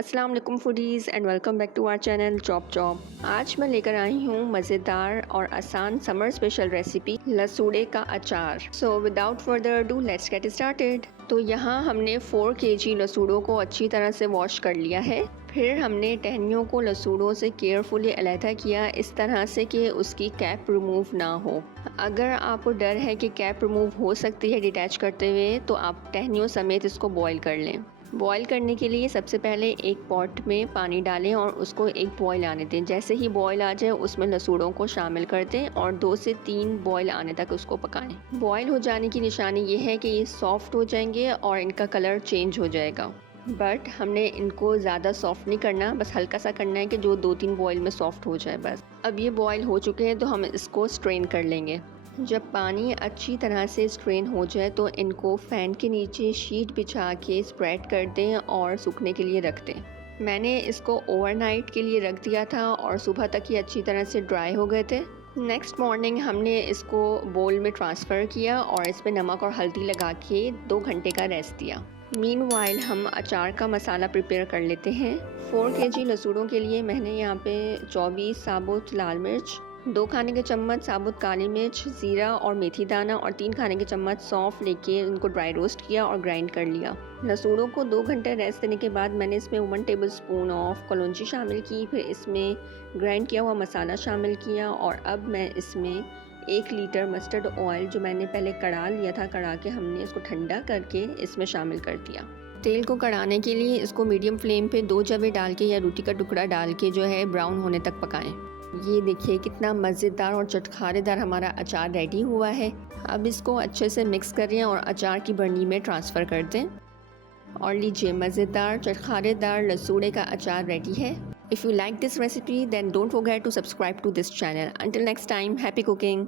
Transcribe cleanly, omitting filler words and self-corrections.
अस्सलाम वालेकुम foodies and welcome back to our channel chop. आज मैं लेकर आई हूँ मज़ेदार और आसान समर स्पेशल रेसिपी लसूड़े का अचार। So without further do let's get started. तो यहाँ हमने 4 kg लसूड़ों को अच्छी तरह से वॉश कर लिया है। फिर हमने टहनियों को लसूड़ों से केयरफुली अलहदा किया, इस तरह से कि उसकी कैप रिमूव ना हो। अगर आपको डर है कि कैप रिमूव हो सकती है डिटैच करते हुए, तो आप टहनियों समेत इसको बॉईल कर लें। बॉईल करने के लिए सबसे पहले एक पॉट में पानी डालें और उसको एक बॉईल आने दें। जैसे ही बॉईल आ जाए उसमें लसूड़ों को शामिल कर दें और 2 से 3 बॉईल आने तक उसको पकाएं। बॉईल हो जाने की निशानी ये है कि ये सॉफ्ट हो जाएंगे और इनका कलर चेंज हो जाएगा। बट हमने इनको ज़्यादा सॉफ्ट नहीं करना, बस हल्का सा करना है कि जो 2-3 बॉईल में सॉफ्ट हो जाए बस। अब ये बॉईल हो चुके हैं तो हम इसको स्ट्रेन कर लेंगे। जब पानी अच्छी तरह से स्ट्रेन हो जाए तो इनको फ़ैन के नीचे शीट बिछा के स्प्रेड कर दें और सूखने के लिए रख दें। मैंने इसको ओवरनाइट के लिए रख दिया था और सुबह तक ये अच्छी तरह से ड्राई हो गए थे। नेक्स्ट मॉर्निंग हमने इसको बोल में ट्रांसफ़र किया और इस पर नमक और हल्दी लगा के 2 घंटे का रेस्ट दिया। मीनवाइल हम अचार का मसाला प्रिपेयर कर लेते हैं। 4 kg लसूड़ों के लिए मैंने यहाँ पे 24 साबुत लाल मिर्च, 2 खाने के चम्मच साबुत काली मिर्च, ज़ीरा और मेथी दाना और 3 खाने के चम्मच सौंफ लेके उनको ड्राई रोस्ट किया और ग्राइंड कर लिया। लसूड़ों को 2 घंटे रेस्ट देने के बाद मैंने इसमें 1 टेबलस्पून ऑफ कलौंजी शामिल की, फिर इसमें ग्राइंड किया हुआ मसाला शामिल किया और अब मैं इसमें 1 लीटर मस्टर्ड ऑयल जो मैंने पहले कढ़ा लिया था, कढ़ा के हमने इसको ठंडा करके इसमें शामिल कर दिया। तेल को कढ़ाने के लिए इसको मीडियम फ्लेम पे 2 जवे डाल के या रोटी का टुकड़ा डाल के जो है ब्राउन होने तक पकाएं। ये देखिए कितना मज़ेदार और चटखारेदार हमारा अचार रेडी हुआ है। अब इसको अच्छे से मिक्स करें और अचार की बर्नी में ट्रांसफ़र कर दें और लीजिए मज़ेदार चटखारेदार लसूड़े का अचार रेडी है। If you like this recipe then don't forget to subscribe to this channel. Until next time, happy cooking.